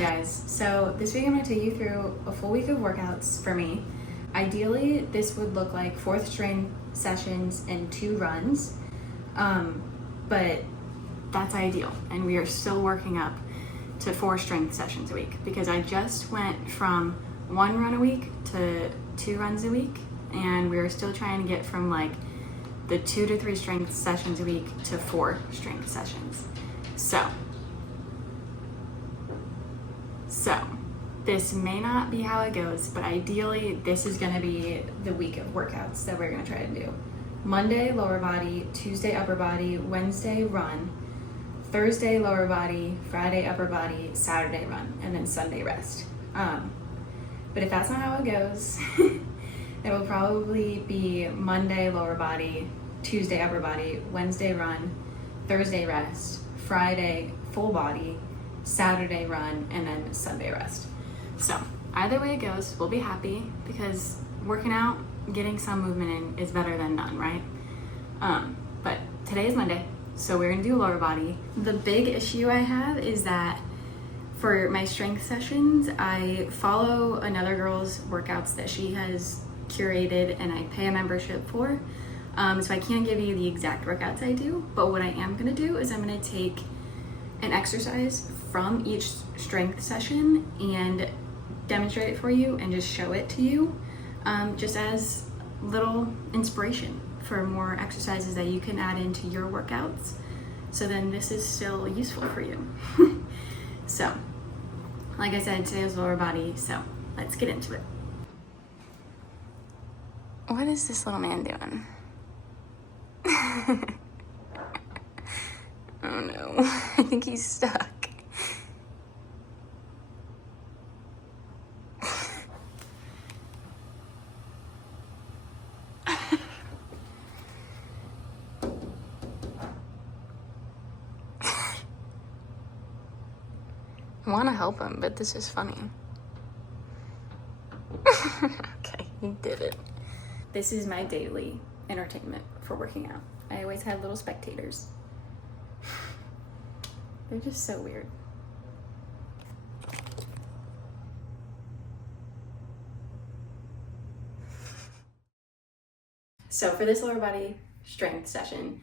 guys, so this week I'm going to take you through a full week of workouts for me. Ideally, this would look like fourth strength sessions and 2 runs, but that's ideal, and we are still working up to 4 strength sessions a week because I just went from 1 run a week to 2 runs a week, and we are still trying to get from like the 2 to 3 strength sessions a week to 4 strength sessions. So this may not be how it goes, but ideally this is going to be the week of workouts that we're going to try to do. Monday, lower body; Tuesday, upper body; Wednesday, run; Thursday, lower body; Friday, upper body; Saturday, run; and then Sunday, rest. But if that's not how it goes, it will probably be Monday, lower body; Tuesday, upper body; Wednesday, run; Thursday, rest; Friday, full body; Saturday, run; and then Sunday, rest. So either way it goes, we'll be happy because working out, getting some movement in is better than none, right? But today is Monday, so we're gonna do lower body. The big issue I have is that for my strength sessions, I follow another girl's workouts that she has curated and I pay a membership for. So I can't give you the exact workouts I do, but what I am gonna do is I'm gonna take an exercise from each strength session and demonstrate it for you and just show it to you, just as little inspiration for more exercises that you can add into your workouts. So then this is still useful for you. So, like I said, today was lower body, so let's get into it. What is this little man doing? Oh no, I think he's stuck. I want to help him, but this is funny. Okay, he did it. This is my daily entertainment for working out. I always have little spectators. They're just so weird. So for this lower body strength session,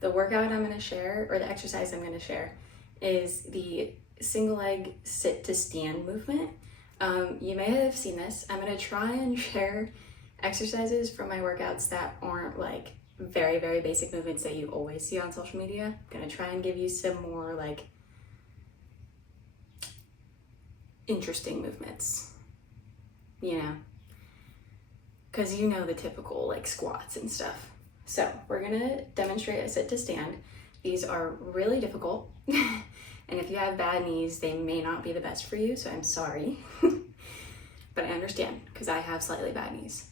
the workout I'm going to share, or the exercise I'm going to share, is the single leg sit to stand movement. You may have seen this. I'm going to try and share exercises from my workouts that aren't like very, very basic movements that you always see on social media. I'm going to try and give you some more like interesting movements, you know, because you know the typical like squats and stuff. So we're going to demonstrate a sit to stand. These are really difficult. And if you have bad knees, they may not be the best for you, so I'm sorry. But I understand, because I have slightly bad knees.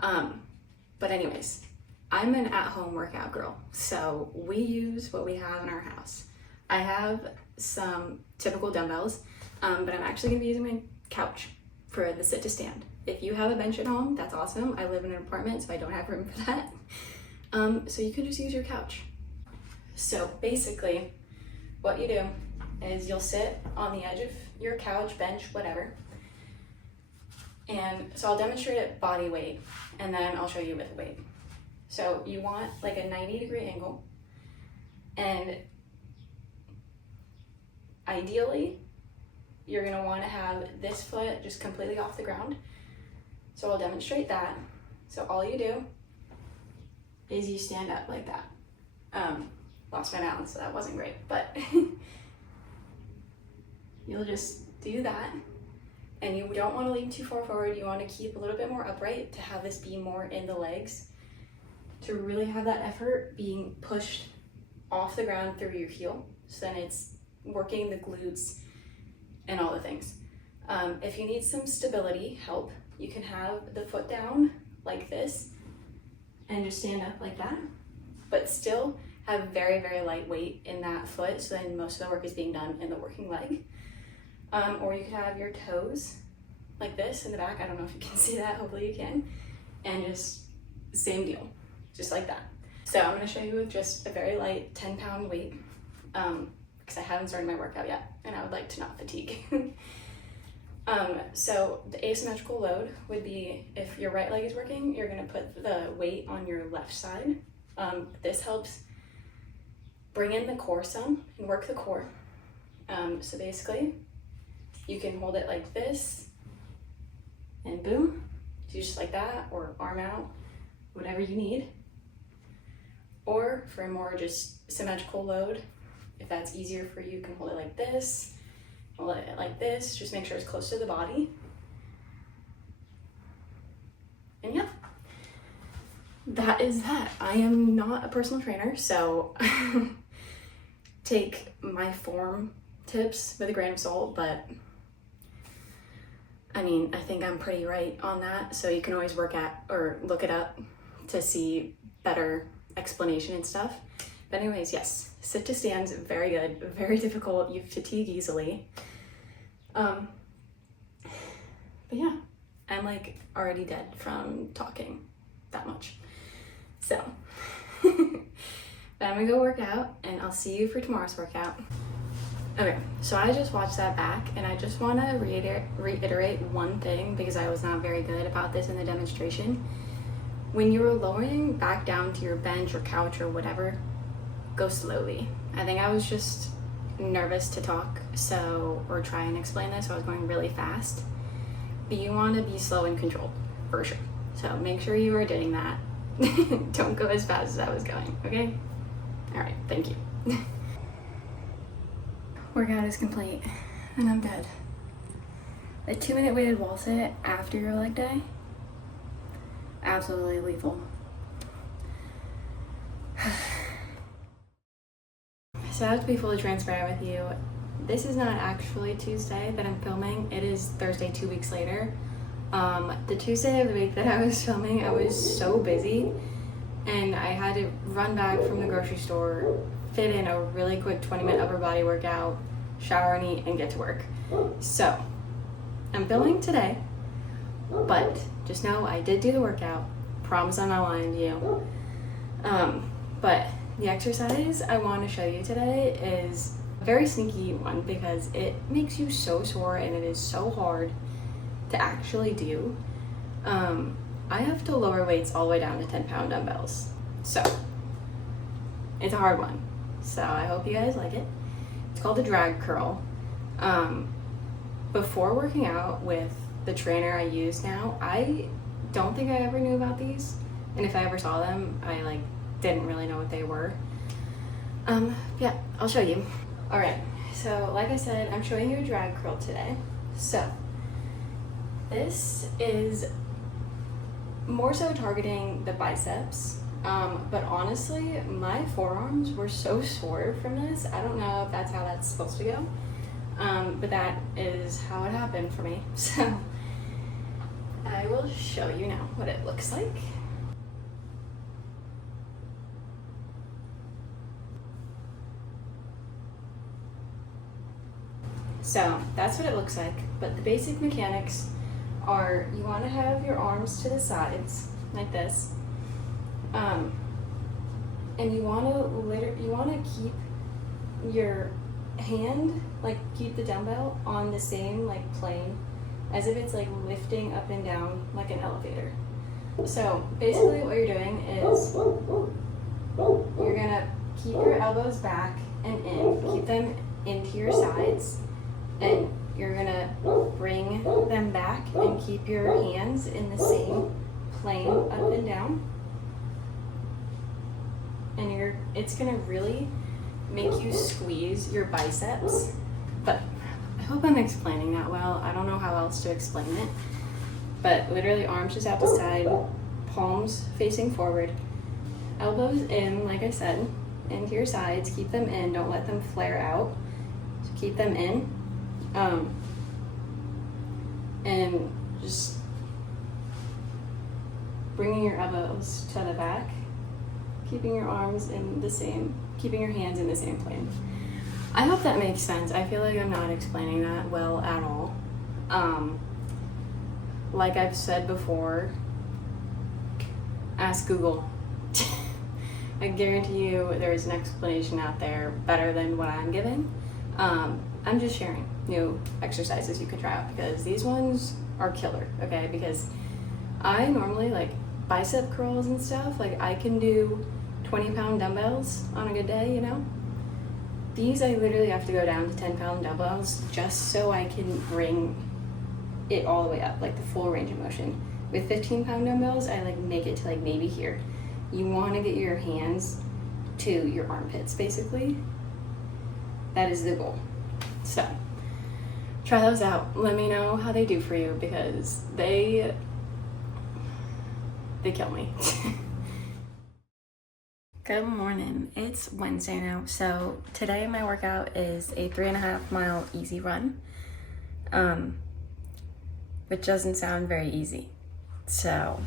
But anyways, I'm an at-home workout girl, so we use what we have in our house. I have some typical dumbbells, but I'm actually going to be using my couch for the sit to stand. If you have a bench at home, that's awesome. I live in an apartment, so I don't have room for that. So you can just use your couch. So basically, what you do is you'll sit on the edge of your couch, bench, whatever. And so I'll demonstrate it body weight, and then I'll show you with weight. So you want like a 90-degree angle, and ideally, you're gonna wanna have this foot just completely off the ground. So I'll demonstrate that. So all you do is you stand up like that. Lost my balance, so that wasn't great, but you'll just do that. And you don't want to lean too far forward. You want to keep a little bit more upright to have this be more in the legs, to really have that effort being pushed off the ground through your heel. So then it's working the glutes and all the things. If you need some stability help, you can have the foot down like this and just stand up like that, but still have very, very light weight in that foot, so then most of the work is being done in the working leg. Or you could have your toes like this in the back. I don't know if you can see that, hopefully you can. And just same deal, just like that. So I'm gonna show you with just a very light 10-pound weight. because I haven't started my workout yet and I would like to not fatigue. So the asymmetrical load would be, if your right leg is working, you're gonna put the weight on your left side. This helps bring in the core some and work the core. So basically, you can hold it like this and boom, do just like that, or arm out, whatever you need. Or for a more just symmetrical load, if that's easier for you, you can hold it like this, hold it like this, just make sure it's close to the body. And yeah, that is that. I am not a personal trainer, so take my form tips with a grain of salt, but I mean, I think I'm pretty right on that, so you can always work at or look it up to see better explanation and stuff. But anyways, yes, sit to stands, very good, very difficult, you fatigue easily. But yeah, I'm like already dead from talking that much. So, I'm gonna go work out and I'll see you for tomorrow's workout. Okay, so I just watched that back and I just want to reiterate one thing because I was not very good about this in the demonstration. When you were lowering back down to your bench or couch or whatever, go slowly. I think I was just nervous to talk, or try and explain this, so I was going really fast. But you want to be slow and controlled, for sure. So make sure you are doing that. Don't go as fast as I was going, okay? All right, thank you. Workout is complete, and I'm dead. A 2-minute weighted wall sit after your leg day, absolutely lethal. So I have to be fully transparent with you. This is not actually Tuesday that I'm filming. It is Thursday 2 weeks later. The Tuesday of the week that I was filming, I was so busy and I had to run back from the grocery store, fit in a really quick 20-minute upper body workout, shower and eat, and get to work. So I'm filming today, but just know I did do the workout. Promise I'm not lying to you. But the exercise I want to show you today is a very sneaky one because it makes you so sore and it is so hard to actually do. I have to lower weights all the way down to 10-pound dumbbells. So it's a hard one. So I hope you guys like it. It's called a drag curl. Before working out with the trainer I use now, I don't think I ever knew about these. And if I ever saw them, I didn't really know what they were. Yeah, I'll show you. All right, so like I said, I'm showing you a drag curl today. So this is more so targeting the biceps, but honestly, my forearms were so sore from this. I don't know if that's how that's supposed to go, but that is how it happened for me. So I will show you now what it looks like. So that's what it looks like, but the basic mechanics are you want to have your arms to the sides like this, and you want to keep your hand, keep the dumbbell on the same plane as if it's lifting up and down like an elevator. So basically what you're doing is you're gonna keep your elbows back and keep them into your sides, and you're gonna bring them back and keep your hands in the same plane up and down. And it's gonna really make you squeeze your biceps. But I hope I'm explaining that well. I don't know how else to explain it. But literally arms just out the side, palms facing forward, elbows in, like I said, into your sides. Keep them in, don't let them flare out. So keep them in. And just bringing your elbows to the back, keeping your arms keeping your hands in the same plane. I hope that makes sense. I feel like I'm not explaining that well at all. Like I've said before, ask Google. I guarantee you there's an explanation out there better than what I'm giving. I'm just sharing new exercises you can try out because these ones are killer, okay? Because I normally like bicep curls and stuff, like I can do 20-pound dumbbells on a good day, you know? These I literally have to go down to 10-pound dumbbells just so I can bring it all the way up, like the full range of motion. With 15-pound dumbbells, I like make it to like maybe here. You want to get your hands to your armpits, basically. That is the goal. So try those out. Let me know how they do for you because they kill me. Good morning. It's Wednesday now. So today my workout is a 3.5 mile easy run, which doesn't sound very easy. So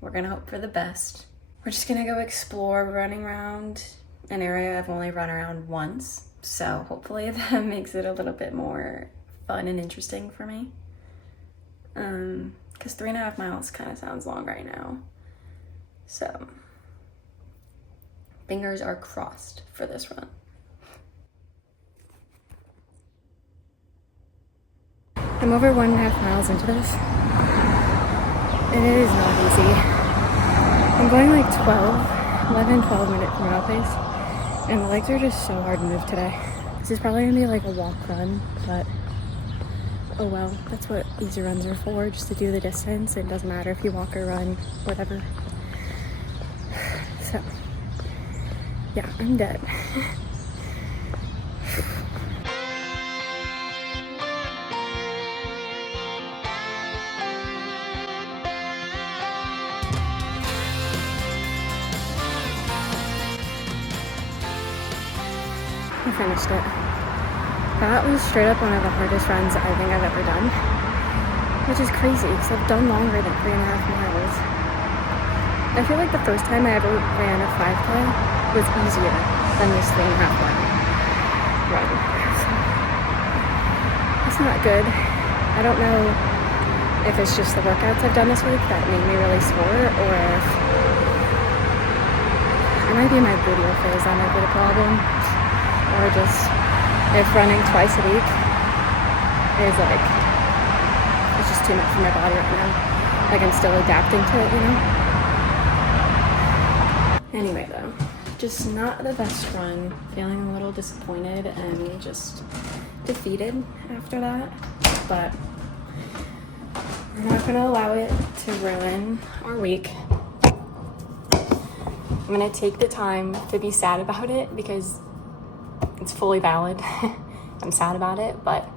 we're gonna hope for the best. We're just gonna go explore running around an area I've only run around once. So hopefully that makes it a little bit more fun and interesting for me. Because 3.5 miles kind of sounds long right now. So fingers are crossed for this run. I'm over 1.5 miles into this. And it is not easy. I'm going like 12 minute mile pace. And the legs are just so hard to move today. This is probably gonna be like a walk run, but oh well, that's what easy runs are for, just to do the distance. It doesn't matter if you walk or run, whatever. So, yeah, I'm dead. I finished it. That was straight up one of the hardest runs I think I've ever done, which is crazy because I've done longer than 3.5 miles. I feel like the first time I ever ran a 5K was easier than this 3.5 mile run. So, that's not good. I don't know if it's just the workouts I've done this week that made me really sore, or if it might be my gluteal phase that might be the problem, or just if running twice a week is like, it's just too much for my body right now. Like I'm still adapting to it, you know? Anyway though, just not the best run. Feeling a little disappointed and just defeated after that. But we're not gonna allow it to ruin our week. I'm gonna take the time to be sad about it because it's fully valid. I'm sad about it, but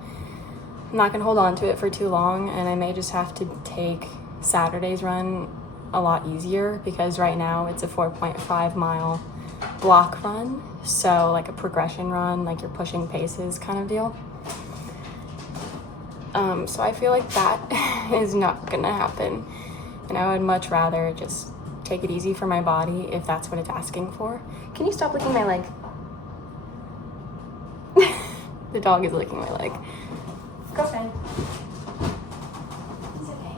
I'm not gonna hold on to it for too long, and I may just have to take Saturday's run a lot easier because right now it's a 4.5 mile block run, so like a progression run, like you're pushing paces kind of deal. So I feel like that is not gonna happen, and I would much rather just take it easy for my body if that's what it's asking for. Can you stop licking my leg? The dog is licking my leg. Go, Fang. It's okay.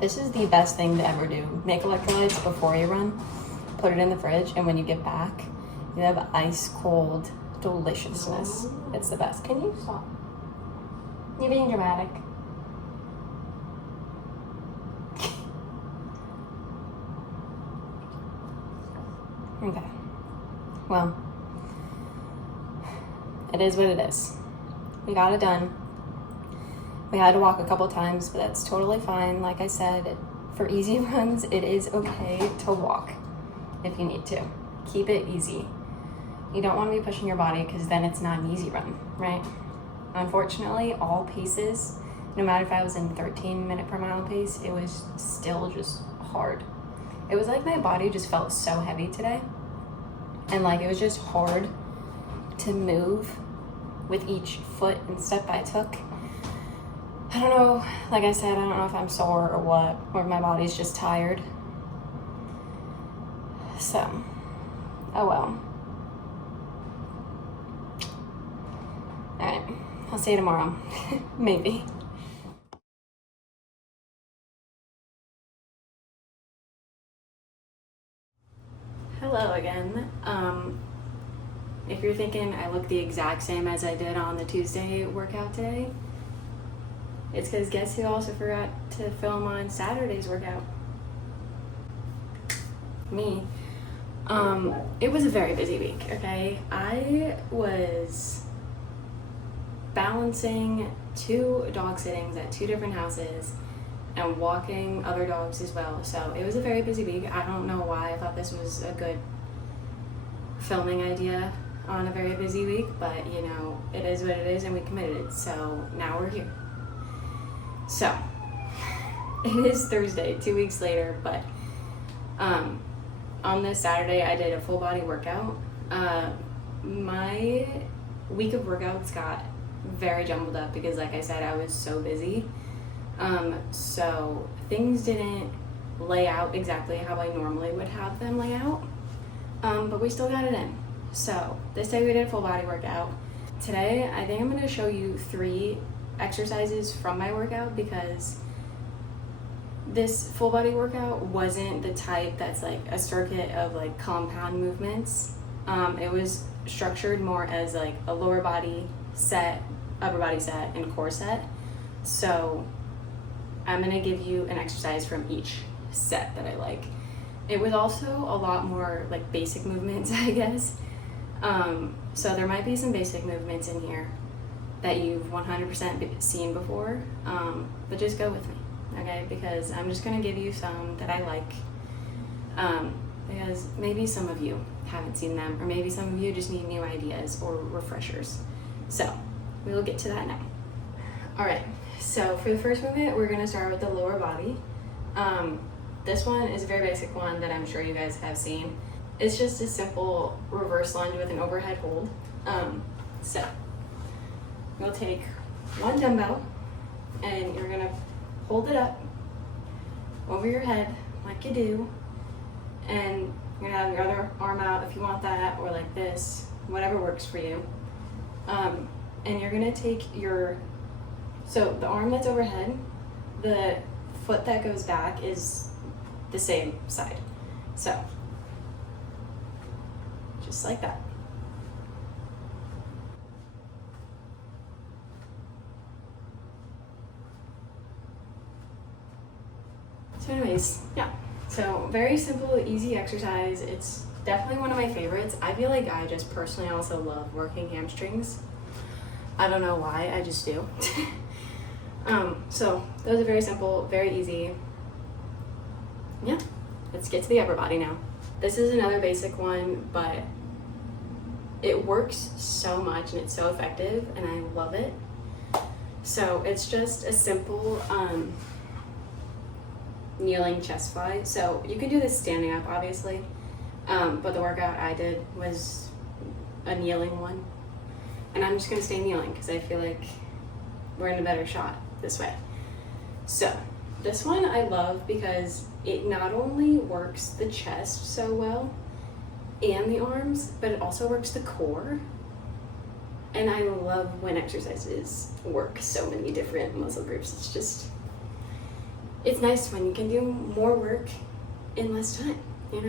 This is the best thing to ever do. Make electrolytes before you run, put it in the fridge, and when you get back, you have ice cold deliciousness. It's the best. Can you stop? You're being dramatic. Okay. Well, it is what it is. We got it done. We had to walk a couple times, but that's totally fine. Like I said, for easy runs, it is okay to walk if you need to. Keep it easy. You don't want to be pushing your body because then it's not an easy run, right? Unfortunately, all paces, no matter if I was in 13 minute per mile pace, it was still just hard. It was like my body just felt so heavy today. And like it was just hard to move with each foot and step I took. I don't know, like I said, I don't know if I'm sore or what, or my body's just tired. So, oh well. Alright. I'll see you tomorrow. Maybe. Hello again. If you're thinking I look the exact same as I did on the Tuesday workout today, it's because guess who also forgot to film on Saturday's workout? Me. It was a very busy week, okay? I was balancing 2 dog sittings at 2 different houses and walking other dogs as well. So it was a very busy week. I don't know why I thought this was a good filming idea on a very busy week, but you know, it is what it is and we committed. So now we're here. So it is Thursday, 2 weeks later, but on this Saturday I did a full body workout. My week of workouts got very jumbled up because like I said, I was so busy. So things didn't lay out exactly how I normally would have them lay out, but we still got it in. So this day we did a full body workout. Today I think I'm going to show you 3 exercises from my workout because this full body workout wasn't the type that's like a circuit of like compound movements. It was structured more as like a lower body set, upper body set, and core set. So I'm gonna give you an exercise from each set that I like. It was also a lot more like basic movements, I guess. So there might be some basic movements in here that you've 100% seen before, but just go with me, okay? Because I'm just gonna give you some that I like, because maybe some of you haven't seen them, or maybe some of you just need new ideas or refreshers. So we will get to that now. All right, so for the first movement, we're gonna start with the lower body. This one is a very basic one that I'm sure you guys have seen. It's just a simple reverse lunge with an overhead hold. So you'll take 1 dumbbell and you're gonna hold it up over your head like you do, and you're gonna have your other arm out if you want that, or like this, whatever works for you. And you're gonna take so the arm that's overhead, the foot that goes back is the same side. So just like that. So anyways, yeah. So very simple, easy exercise. It's definitely one of my favorites. I feel like I just personally also love working hamstrings. I don't know why, I just do. So those are very simple, very easy. Yeah, let's get to the upper body now. This is another basic one, but it works so much and it's so effective and I love it. So it's just a simple kneeling chest fly. So you can do this standing up, obviously, but the workout I did was a kneeling one. And I'm just gonna stay kneeling because I feel like we're in a better shot this way. So this one I love because it not only works the chest so well and the arms, but it also works the core. And I love when exercises work so many different muscle groups. It's nice when you can do more work in less time, you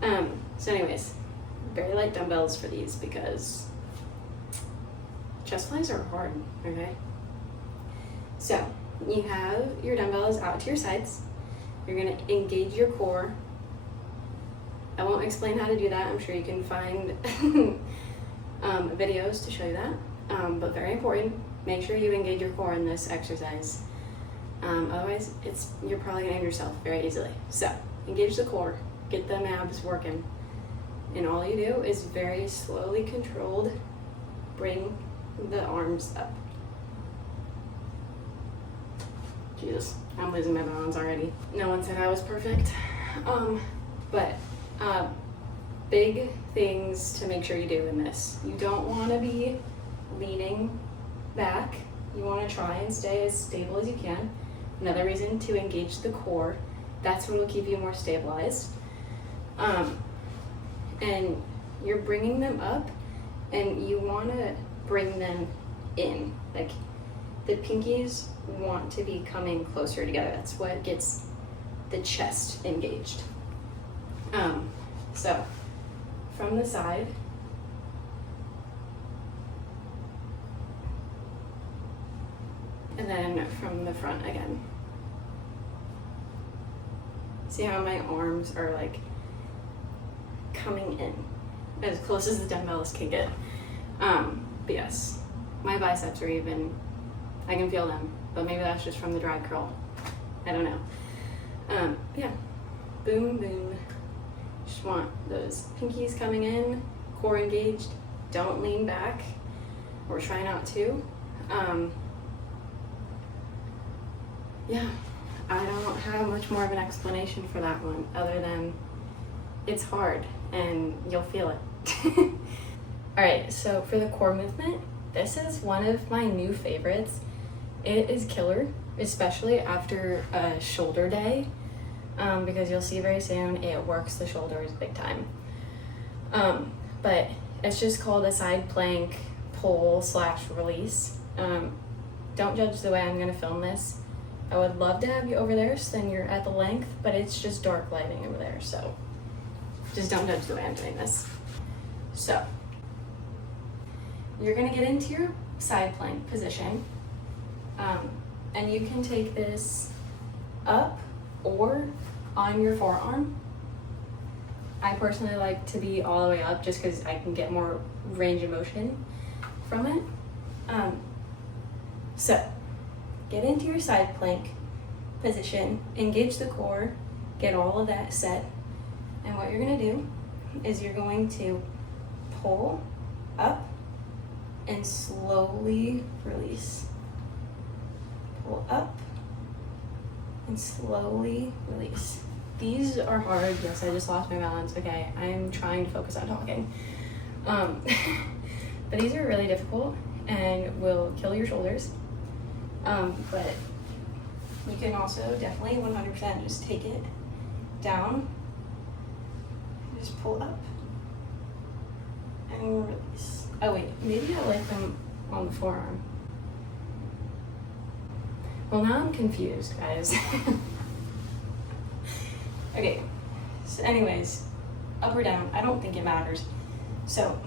know? So anyways, very light dumbbells for these because chest flies are hard, okay? So you have your dumbbells out to your sides. You're gonna engage your core. I won't explain how to do that. I'm sure you can find videos to show you that, but very important. Make sure you engage your core in this exercise. Otherwise, you're probably gonna injure yourself very easily. So engage the core, get them abs working, and all you do is very slowly controlled bring the arms up. Jesus, I'm losing my balance already. No one said I was perfect. But big things to make sure you do in this. You don't want to be leaning back. You want to try and stay as stable as you can. Another reason to engage the core. That's what will keep you more stabilized. And you're bringing them up, and you want to bring them in. Like the pinkies want to be coming closer together. That's what gets the chest engaged. So from the side, and then from the front again. See how my arms are like coming in as close as the dumbbells can get. But yes, my biceps are even, I can feel them, but maybe that's just from the dry curl. I don't know. Yeah, boom, boom. Just want those pinkies coming in, core engaged. Don't lean back, or try not to. Yeah, I don't have much more of an explanation for that one other than it's hard and you'll feel it. All right, so for the core movement, this is one of my new favorites. It is killer, especially after a shoulder day, because you'll see very soon it works the shoulders big time. But it's just called a side plank pull / release. Don't judge the way I'm gonna film this. I would love to have you over there so then you're at the length, but it's just dark lighting over there, so just don't judge the way I'm doing this. So you're gonna get into your side plank position, and you can take this up or on your forearm. I personally like to be all the way up just because I can get more range of motion from it. So get into your side plank position, engage the core, get all of that set, and what you're gonna do is you're going to pull up and slowly release. Pull up and slowly release. These are hard. Yes, I just lost my balance. Okay, I'm trying to focus on talking. But these are really difficult and will kill your shoulders. But you can also definitely 100% just take it down, just pull up and release. Oh wait, maybe I like them on the forearm. Well, now I'm confused, guys. Okay, so anyways, up or down, I don't think it matters. So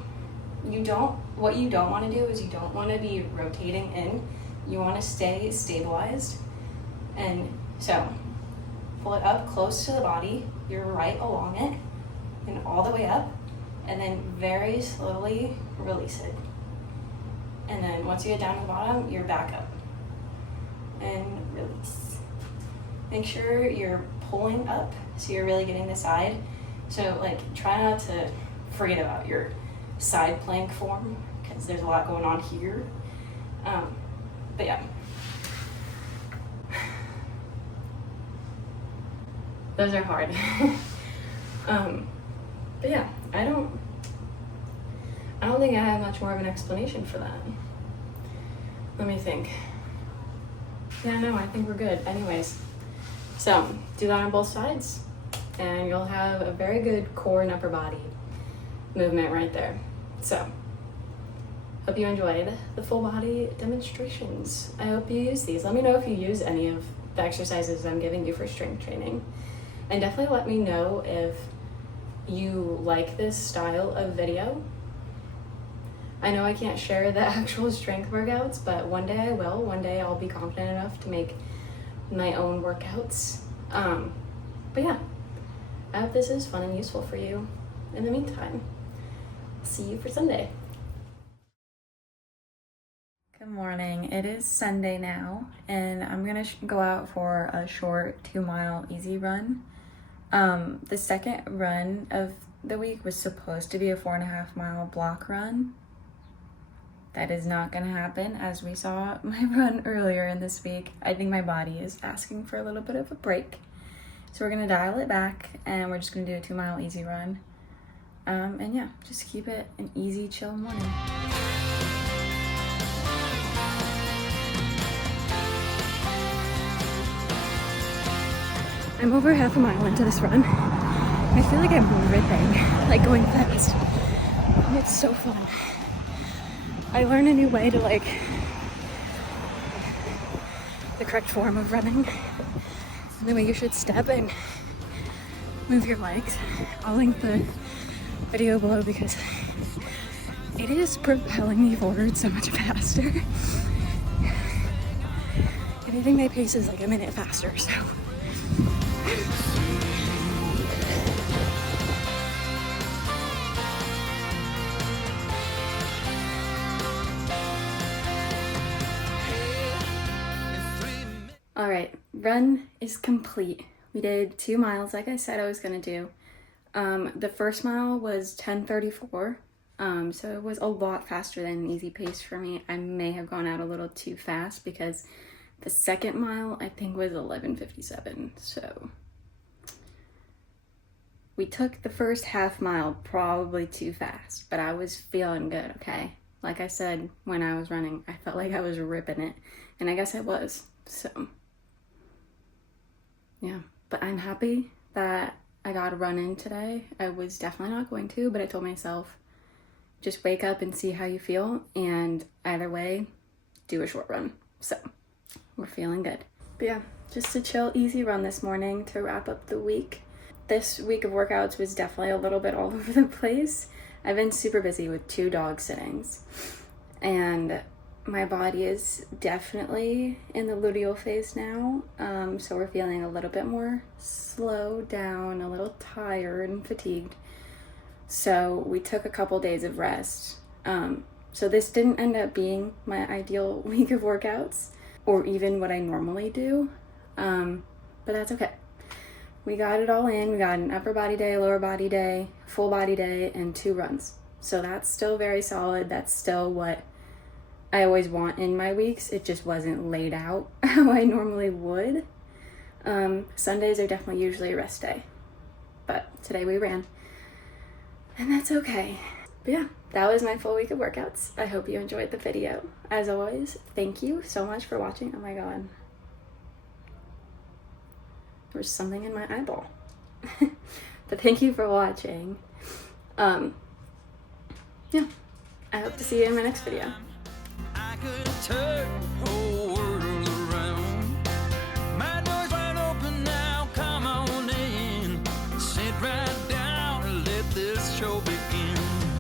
what you don't want to do is you don't want to be rotating in. You want to stay stabilized. And so pull it up close to the body, you're right along it, and all the way up, and then very slowly release it. And then once you get down to the bottom, you're back up. And release. Make sure you're pulling up so you're really getting the side. So like try not to forget about your side plank form because there's a lot going on here. But yeah. Those are hard. But yeah, I don't think I have much more of an explanation for that. Let me think. Yeah, no, I think we're good. Anyways, so do that on both sides and you'll have a very good core and upper body movement right there. So hope you enjoyed the full body demonstrations. I hope you use these. Let me know if you use any of the exercises I'm giving you for strength training. And definitely let me know if you like this style of video. I know I can't share the actual strength workouts, but one day I will. One day I'll be confident enough to make my own workouts. But yeah, I hope this is fun and useful for you. In the meantime, I'll see you for Sunday. Good morning. It is Sunday now, and I'm gonna go out for a short 2-mile easy run. The second run of the week was supposed to be a 4.5-mile block run. That is not gonna happen, as we saw my run earlier in this week. I think my body is asking for a little bit of a break. So we're gonna dial it back, and we're just gonna do a 2-mile easy run. And yeah, just keep it an easy, chill morning. I'm over half a mile into this run. I feel like I'm ripping, like going fast. It's so fun. I learned a new way to like the correct form of running, and the way you should step and move your legs. I'll link the video below because it is propelling me forward so much faster. And I think my pace is like a minute faster, so. All right, run is complete. We did 2 miles like I said I was gonna do. The first mile was 10:34, so it was a lot faster than an easy pace for me. I may have gone out a little too fast because the second mile I think was 11:57, so we took the first half mile probably too fast, but I was feeling good, okay? Like I said, when I was running, I felt like I was ripping it, and I guess I was, so yeah. But I'm happy that I got a run in today. I was definitely not going to, but I told myself, just wake up and see how you feel, and either way, do a short run. So we're feeling good. But yeah, just a chill, easy run this morning to wrap up the week. This week of workouts was definitely a little bit all over the place. I've been super busy with 2 dog sittings, and my body is definitely in the luteal phase now, so we're feeling a little bit more slowed down, a little tired and fatigued. So we took a couple days of rest. So this didn't end up being my ideal week of workouts, or even what I normally do, but that's okay. We got it all in. We got an upper body day, lower body day, full body day, and 2 runs. So that's still very solid. That's still what I always want in my weeks. It just wasn't laid out how I normally would. Sundays are definitely usually a rest day, but today we ran, and that's okay. But yeah, that was my full week of workouts. I hope you enjoyed the video. As always, thank you so much for watching. Oh my god, there was something in my eyeball. But thank you for watching. Yeah, I hope to see you in my next video. I could turn